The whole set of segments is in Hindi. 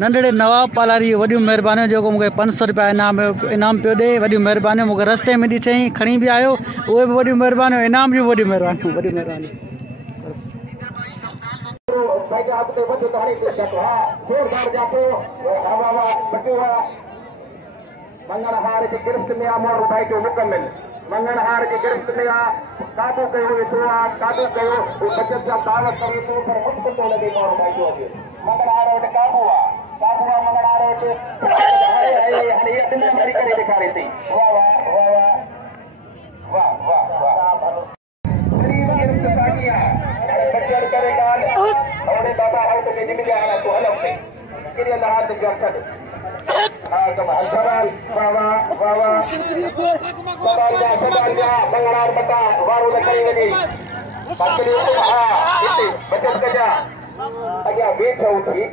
नंढड़े नवाब पालारी वॾियूं महिरबानियूं जेको मूंखे 500 रुपया इनाम पियो ॾे। वॾियूं महिरबानियूं मूंखे रस्ते में ॾिठईं खणी बि आयो उहे बि वॾियूं महिरबानियूं इनाम जूं वॾियूं महिरबानियूं मंगणहार की गिरफ्त में मोर भाई जो मुकम्मल मंगणहार की गिरफ्त में काबू कयो वेठो आहे काबू कयो बचत जा दावा करे थो पर मुश्किल थो लॻे मोर भाई जो अॼु मंगणहार वटि काबू आहे मंगणहार वटि हाणे अदना मरी करे ॾेखारे थी। वाह वाह वाह वाह वाह वाह गरीब गिरफ्त साॻी आहे बचत करे ॻाल्हि हाणे बाबा आउट खे निमिलिया हाणे तूं हल उते किरियल हाथ जो छॾ सवाल वाह सवाल जा मंगणार बता वारो न करे वञे बचत कजा अॻियां वेठो ठीक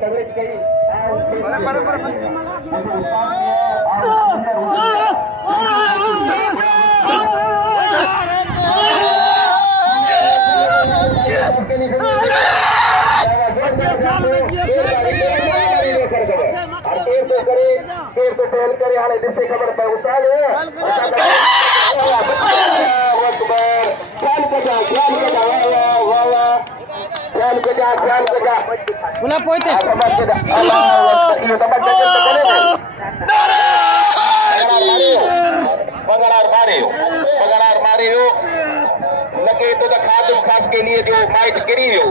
कवरेज कई खबर पे उसाल लगे तो खास के लिए जो माइक गिरी हो